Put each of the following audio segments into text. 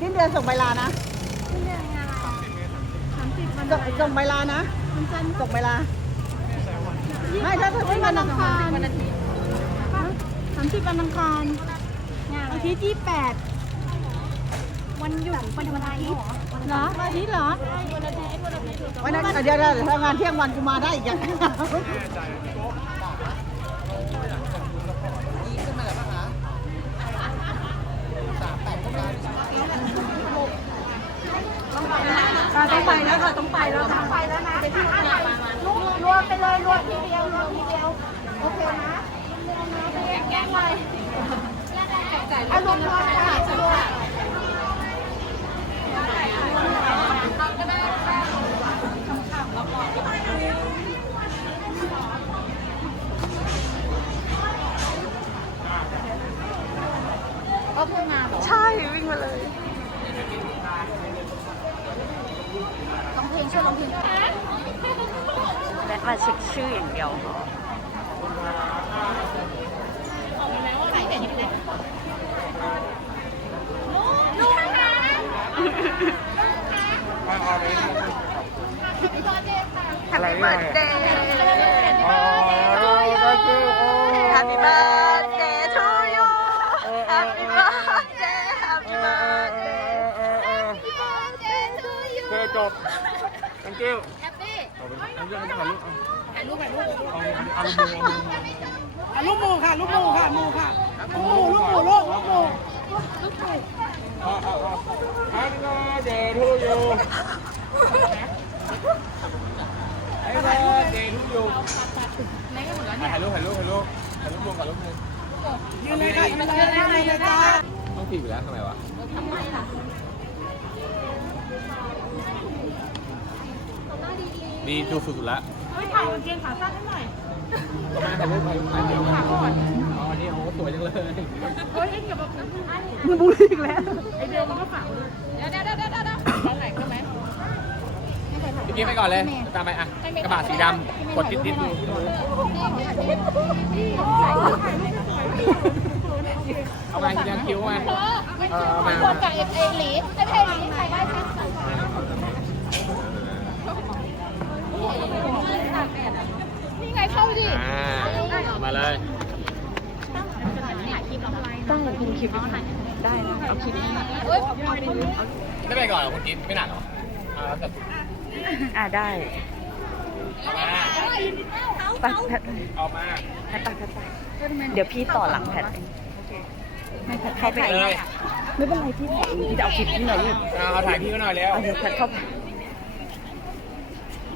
สิ้นเดือนส่งใบลานะที่เรื่องงานอะไรสามสิบวันส่งส่งใบลานะวันจันทร์ส่งใบลา ไม่ถ้าถ้าสิ้นเดืวัอนนอังคารวันอาทิตย์สามสิบวันอังคารอาทิตย์ที่แปดวันหยุดวันวันอาทิตย์เหรอวันอาทิตย์เหรอวันนั้นเดี๋ยวเดี๋ยวทำงานเที่ยงวันกูมาได้อีกอย่างต้องไปแล้วค่ะต้องไปแล้วต้องไปแล้วนะเดี๋ยวพี่อ่านรว มไปเลยรวมทีเดียวรวมทีเดียวโอเคนะแก้ไปอารมณ์รวมค่ะรวมก็เพิ่งมาบอกใช่วิ่งมาเลยร้องเพลงช่วยร้องเพลง และมาเช็คชื่ออย่างเดียว Happy birthday Happy birthday to you Happy birthday Happy birthday Happy birthday to you เจอจบ thank you แฮปปี้เอาไปเอาเรื่องนี้ถ่ายรูปถ่ายรูป ถ่ายรูปเอาเอามือเอามือลูกหมูค่ะลูกหมูค่ะหมูค่ะลูกหมูลูกหมูลูกลูกหมูเอาเอาเอา Happy birthday to you Happy birthday to you ถ่ายรูปถ่ายรูปถ่ายรูปถ่ายรูปรวมกับรูปนึงยืนเลยค่ะยืนเลยยืนเลยจ้าต้องถีบอยู่แล้วทำไมวะดีดูสุดๆละ เฮ้ยถ่ายกางเกงขาสั้นให้หน่อยมาถ่ายรูปถ่ายรูปถ่ายรูปอ๋ออันนี้โอ้สวยจังเลยเฮ้ยเอ็งอย่าบอกนะมึงบูลลี่อีกแล้วไอเบลมันก็ฝากไว้ด้วยเดี๋ยวเดี๋ยวเดี๋ยวเดี๋ยวเดี๋ยวร้านไหนก็ไหมพี่กิ๊ฟไปก่อนเลย ตามไปอะ กระบะสีดำกดติดติดดูเอาไปยังคิ้วมาเออมาคนกับเอฟเอหลีไม่ใช่หลีใครได้ใช่ นี่ไงเข้าดิอ่ามาเลยต้องคุณคลิปได้นะเอาคลิปนี้เฮ้ยไม่ไปก่อนเหรอคุณกิ๊ฟไม่หนักเหรออ่าแล้วแต่อ่าได้เอามาไปแพทเอามาแพทไปแพทไปเดี๋ยวพี่ต่อหลังแพทเองไม่แพทเข้าไปไปเองเลยไม่เป็นไรพี่ถ่ายเองพี่จะเอาคลิปนี้หน่อยลูกเอาเอาถ่ายพี่ก็หน่อยแล้วเอาเดี๋ยวแพทเข้าไป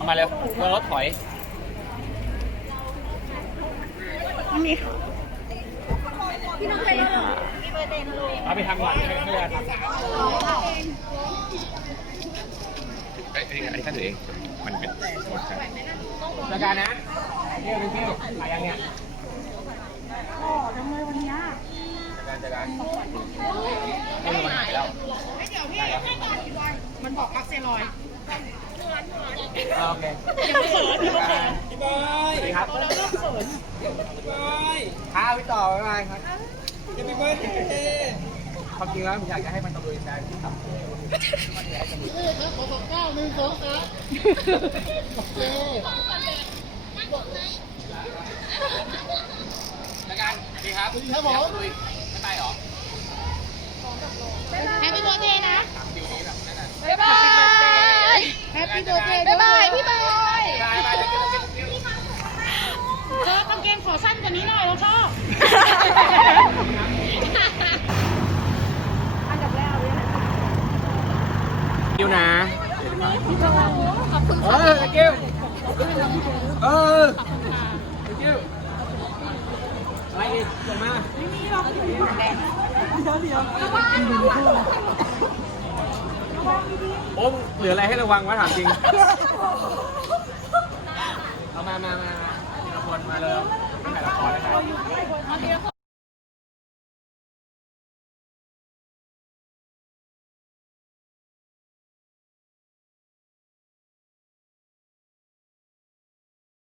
ทำไมเร็วเมื่อรถถอย นี่เอาไปทำก่อนให้ให้เวลาทำเอ้ยอันนี้อันนี้ท่านถือเอง มันเป็นหมดใช่แล้วกันนะเนี่ยเป็นที่ถ่ายยังเนี่ยอ๋อทำไมวันนี้จัดการจัดการไม่มีวันไหนแล้วได้แล้ว มันบอกพักเซลอย โอเคยังไม่เขินยังไม่เขินพี่บอยสวัสดีครับ เราเริ่มเขินพี่บอยครับพี่ต่อบ๊ายบายครับพี่บอยความจริงแล้วผมอยากจะให้มันตะลุยใจที่ขับแล้วกันดีครับครับผมไม่ไปหรอแฮปปี้เบิร์ดเดย์นะบ๊ายบาย บอยบายบายเดี๋ยวเก็บเก็บเออกางเกงขอสั้นกว่านี้หน่อยเราชอบคิวนะเออคิวเออคิวอะไรอีกส่งมาไม่มีหรอกเดี๋ยวเดี๋ยว โอ้เหลืออะไรให้ระวังวะถามจริง เอามามามามาทีละคนมาเลยถ่ายละครเลยครับม